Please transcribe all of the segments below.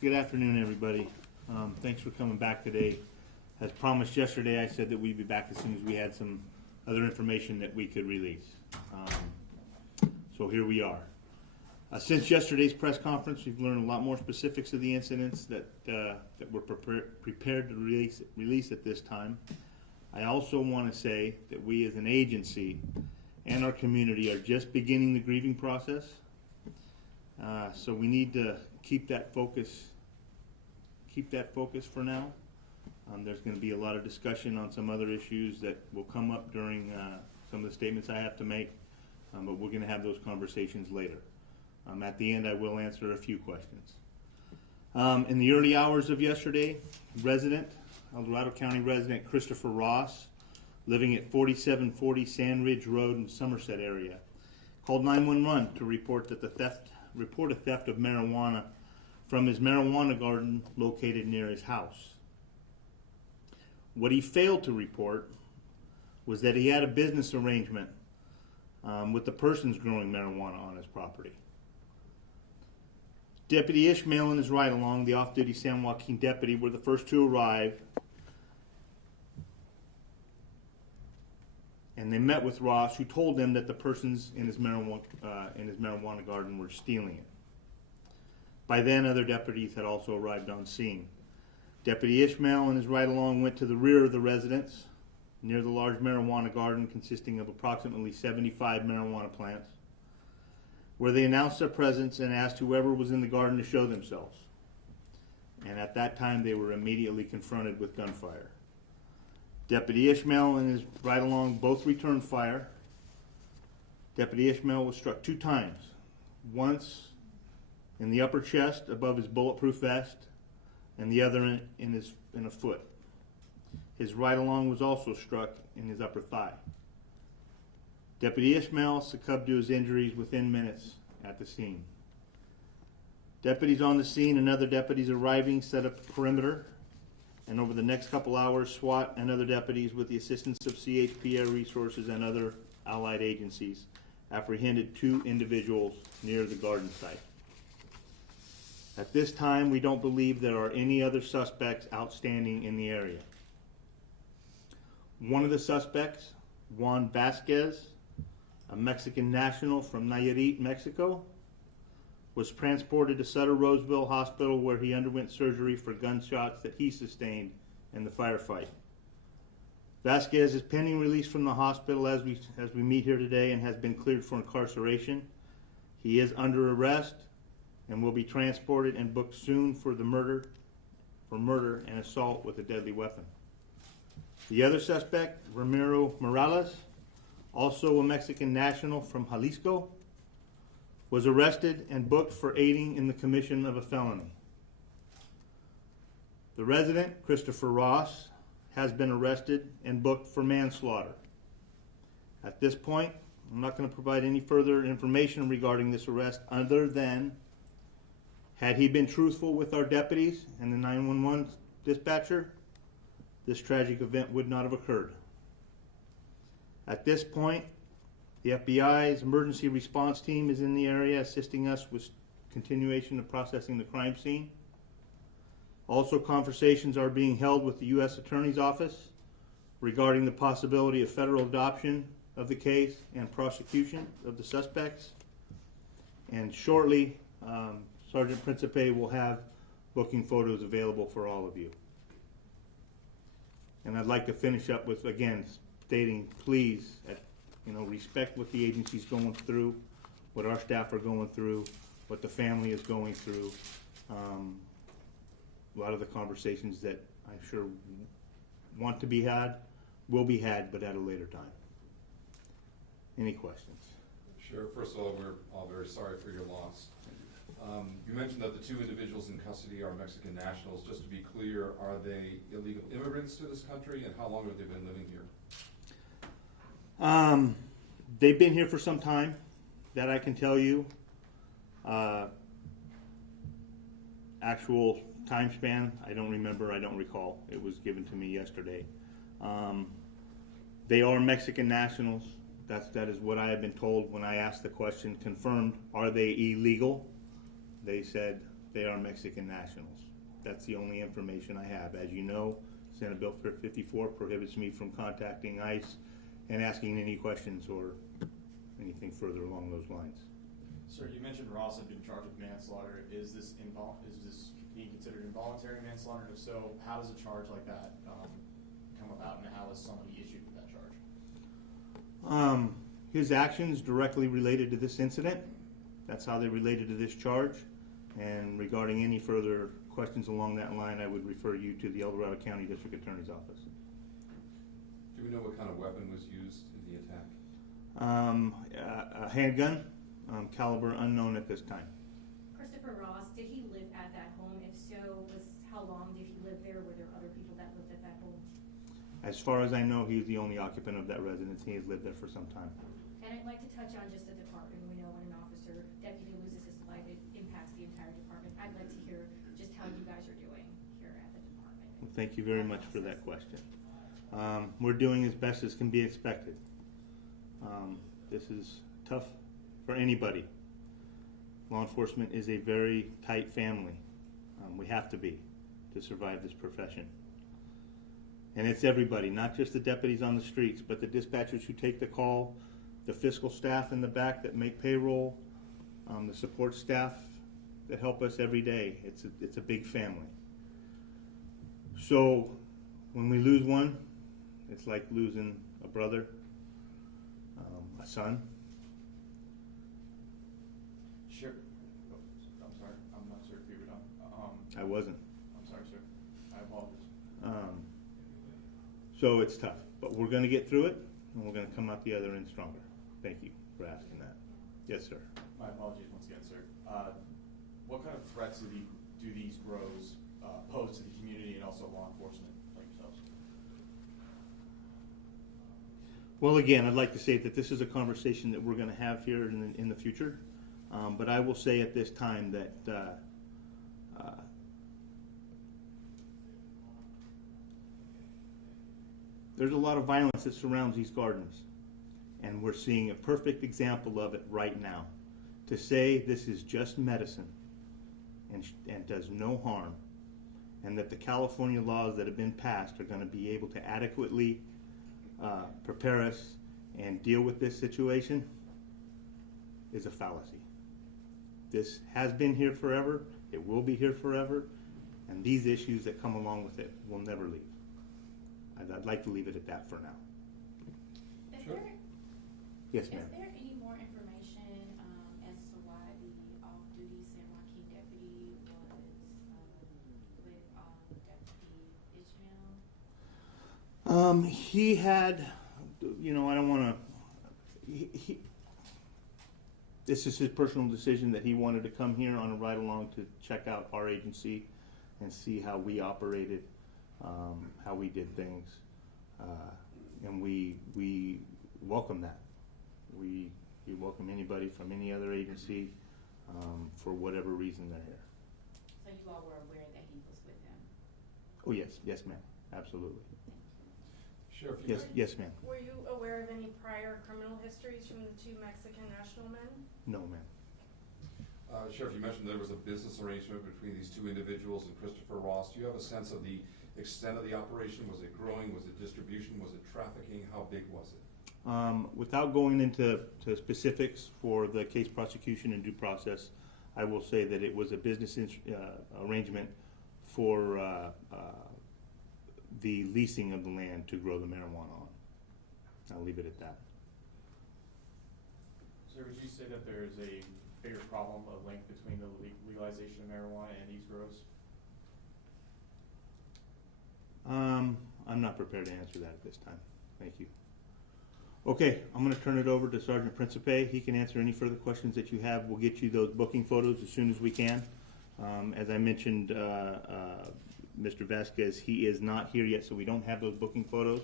Good afternoon, everybody. Thanks for coming back today. As promised yesterday, I said that we'd be back as soon as we had some other information that we could release. So here we are. Since yesterday's press conference, we've learned a lot more specifics of the incidents that we're prepared to release at this time. I also want to say that we as an agency and our community are just beginning the grieving process. So we need to keep that focus for now. There's going to be a lot of discussion on some other issues that will come up during some of the statements I have to make, but we're going to have those conversations later. At the end, I will answer a few questions. In the early hours of yesterday, El Dorado County resident Christopher Ross, living at 4740 Sand Ridge Road in Somerset area, called 911 to report a theft of marijuana from his marijuana garden located near his house. What he failed to report was that he had a business arrangement with the persons growing marijuana on his property. Deputy Ishmael and his ride-along, the off-duty San Joaquin deputy, were the first to arrive, and they met with Ross, who told them that the persons in his marijuana garden were stealing it. By then, other deputies had also arrived on scene. Deputy Ishmael and his ride-along went to the rear of the residence, near the large marijuana garden consisting of approximately 75 marijuana plants, where they announced their presence and asked whoever was in the garden to show themselves. And at that time, they were immediately confronted with gunfire. Deputy Ishmael and his ride-along both returned fire. Deputy Ishmael was struck 2 times, once in the upper chest above his bulletproof vest, and the other in a foot. His ride-along was also struck in his upper thigh. Deputy Ishmael succumbed to his injuries within minutes at the scene. Deputies on the scene and other deputies arriving set up a perimeter, and over the next couple hours, SWAT and other deputies with the assistance of CHP Air Resources and other allied agencies apprehended 2 individuals near the garden site. At this time, we don't believe there are any other suspects outstanding in the area. One of the suspects, Juan Vasquez, a Mexican national from Nayarit, Mexico, was transported to Sutter Roseville Hospital, where he underwent surgery for gunshots that he sustained in the firefight. Vasquez is pending release from the hospital as we meet here today and has been cleared for incarceration. He is under arrest and will be transported and booked soon for murder and assault with a deadly weapon. The other suspect, Ramiro Morales, also a Mexican national from Jalisco, was arrested and booked for aiding in the commission of a felony. The resident, Christopher Ross, has been arrested and booked for manslaughter. At this point, I'm not going to provide any further information regarding this arrest other than, had he been truthful with our deputies and the 911 dispatcher, this tragic event would not have occurred. At this point, the FBI's emergency response team is in the area assisting us with continuation of processing the crime scene. Also, conversations are being held with the U.S. Attorney's Office regarding the possibility of federal adoption of the case and prosecution of the suspects. And shortly, Sergeant Principe will have booking photos available for all of you. And I'd like to finish up with, again, stating, please, respect what the agency's going through, what our staff are going through, what the family is going through. A lot of the conversations that I'm sure want to be had will be had, but at a later time. Any questions? Sure. First of all, we're all very sorry for your loss. You mentioned that the 2 individuals in custody are Mexican nationals. Just to be clear, are they illegal immigrants to this country, and how long have they been living here? They've been here for some time, that I can tell you. Actual time span, I don't remember, I don't recall. It was given to me yesterday. They are Mexican nationals. That is what I have been told when I asked the question, confirmed, are they illegal? They said they are Mexican nationals. That's the only information I have. As you know, Senate Bill 54 prohibits me from contacting ICE and asking any questions or anything further along those lines. Sir, you mentioned Ross had been charged with manslaughter. Is this being considered involuntary manslaughter? If so, how does a charge like that come about, and how is somebody issued with that charge? His actions directly related to this incident. That's how they related to this charge. And regarding any further questions along that line, I would refer you to the El Dorado County District Attorney's Office. Do we know what kind of weapon was used in the attack? A handgun, caliber unknown at this time. Christopher Ross, did he live at that home? If so, how long did he live there? Were there other people that lived at that home? As far as I know, he's the only occupant of that residence. He has lived there for some time. And I'd like to touch on just the department. We know when an officer, deputy loses his life, it impacts the entire department. I'd like to hear just how you guys are doing here at the department. Well, thank you very much for that question. We're doing as best as can be expected. This is tough for anybody. Law enforcement is a very tight family. We have to be to survive this profession. And it's everybody, not just the deputies on the streets, but the dispatchers who take the call, the fiscal staff in the back that make payroll, the support staff that help us every day. It's a big family. So when we lose one, it's like losing a brother, a son. Sure. Oh, I'm sorry. I'm not sure if you were done. I wasn't. I'm sorry, sir. I apologize. So it's tough, but we're going to get through it, and we're going to come out the other end stronger. Thank you for asking that. Yes, sir. My apologies once again, sir. What kind of threats do these grows pose to the community and also law enforcement like yourselves? Well, again, I'd like to say that this is a conversation that we're going to have here in the future, but I will say at this time that there's a lot of violence that surrounds these gardens, and we're seeing a perfect example of it right now. To say this is just medicine and does no harm, and that the California laws that have been passed are going to be able to adequately prepare us and deal with this situation is a fallacy. This has been here forever, it will be here forever, and these issues that come along with it will never leave. I'd like to leave it at that for now. Is Sure. there, Yes, is ma'am. there any more information as to why the off-duty San Joaquin deputy was with Deputy Ishmael? He had, I don't want to, this is his personal decision that he wanted to come here on a ride-along to check out our agency and see how we operated, how we did things, and we welcome that. We welcome anybody from any other agency for whatever reason they're here. So you all were aware that he was with them? Oh yes ma'am, absolutely. Sheriff, you Yes ma'am. Were you aware of any prior criminal histories from the two Mexican national men? No ma'am. Sheriff, you mentioned there was a business arrangement between these two individuals and Christopher Ross. Do you have a sense of the extent of the operation? Was it growing? Was it distribution? Was it trafficking? How big was it? Without going into specifics for the case prosecution and due process, I will say that it was a business arrangement for the leasing of the land to grow the marijuana on. I'll leave it at that. Sir, would you say that there's a bigger problem, a link between the legalization of marijuana and these grows? I'm not prepared to answer that at this time. Thank you. Okay, I'm going to turn it over to Sergeant Principe. He can answer any further questions that you have. We'll get you those booking photos as soon as we can. As I mentioned, Mr. Vasquez, he is not here yet, so we don't have those booking photos,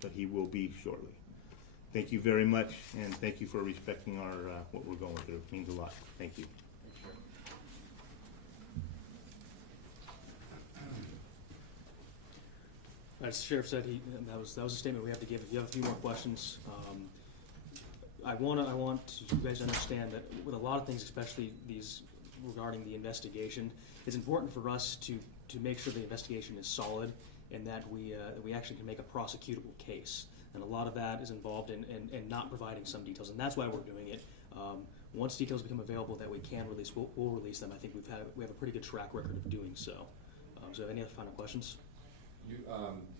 but he will be shortly. Thank you very much, and thank you for respecting our what we're going through. It means a lot. Thank you. As the sheriff said, that was a statement we have to give. If you have a few more questions, I want you guys to understand that with a lot of things, especially these regarding the investigation. It's important for us to make sure the investigation is solid and that we actually can make a prosecutable case. And a lot of that is involved in not providing some details, and that's why we're doing it. Once details become available that we can release, we'll release them. I think we have a pretty good track record of doing so. So, any other final questions? You,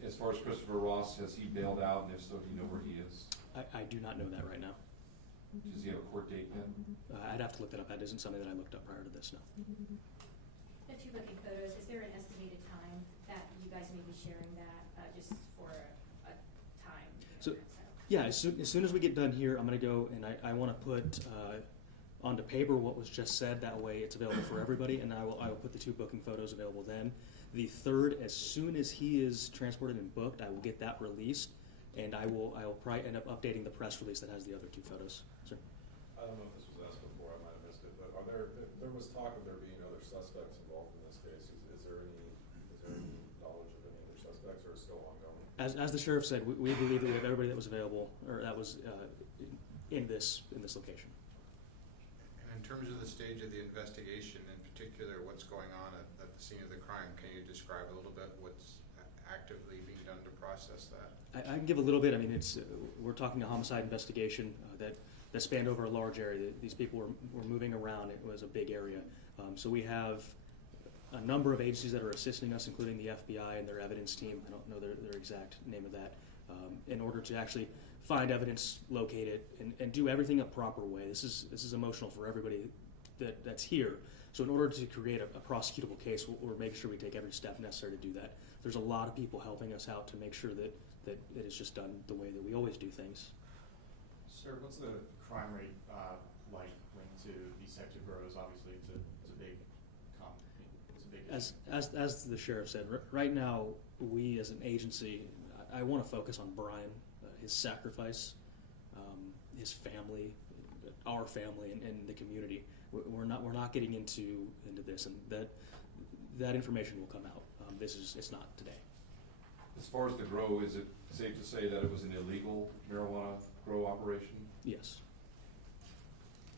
as far as Christopher Ross, has he bailed out, and if so, do you know where he is? I do not know that right now. Does he have a court date yet? I'd have to look that up. That isn't something that I looked up prior to this, no. The two booking photos, is there an estimated time that you guys may be sharing that, just for a time? So, yeah, as soon as we get done here, I'm going to go and I want to put onto paper what was just said. That way it's available for everybody, and I will put the two booking photos available then. The third, as soon as he is transported and booked, I will get that released, and I will probably end up updating the press release that has the other two photos. Sir? I don't know if this was asked before, I might have missed it, but there was talk of there being other suspects involved in this case. Is there any knowledge of any other suspects, or is it still ongoing? As the sheriff said, we believe that we have everybody that was available, or that was in this location. And in terms of the stage of the investigation, in particular, what's going on at the scene of the crime, can you describe a little bit what's actively being done to process that? I can give a little bit. I mean, we're talking a homicide investigation that spanned over a large area. These people were moving around. It was a big area. So we have a number of agencies that are assisting us, including the FBI and their evidence team. I don't know their exact name of that, in order to actually find evidence, locate it, and do everything a proper way. This is emotional for everybody that's here. So in order to create a prosecutable case, we're making sure we take every step necessary to do that. There's a lot of people helping us out to make sure that it is just done the way that we always do things. Sir, what's the crime rate like linked to these types of grows? Obviously, it's a big issue. As the sheriff said, right now we as an agency, I want to focus on Brian, his sacrifice, his family, our family, and the community. We're not getting into this, and that information will come out. It's not today. As far as the grow, is it safe to say that it was an illegal marijuana grow operation? Yes.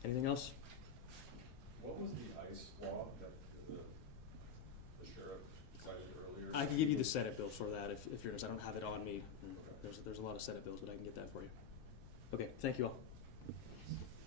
Anything else? What was the ICE law that the sheriff cited earlier? I can give you the Senate bill for that if you're honest. I don't have it on me. Okay. There's a lot of Senate bills, but I can get that for you. Okay, thank you all.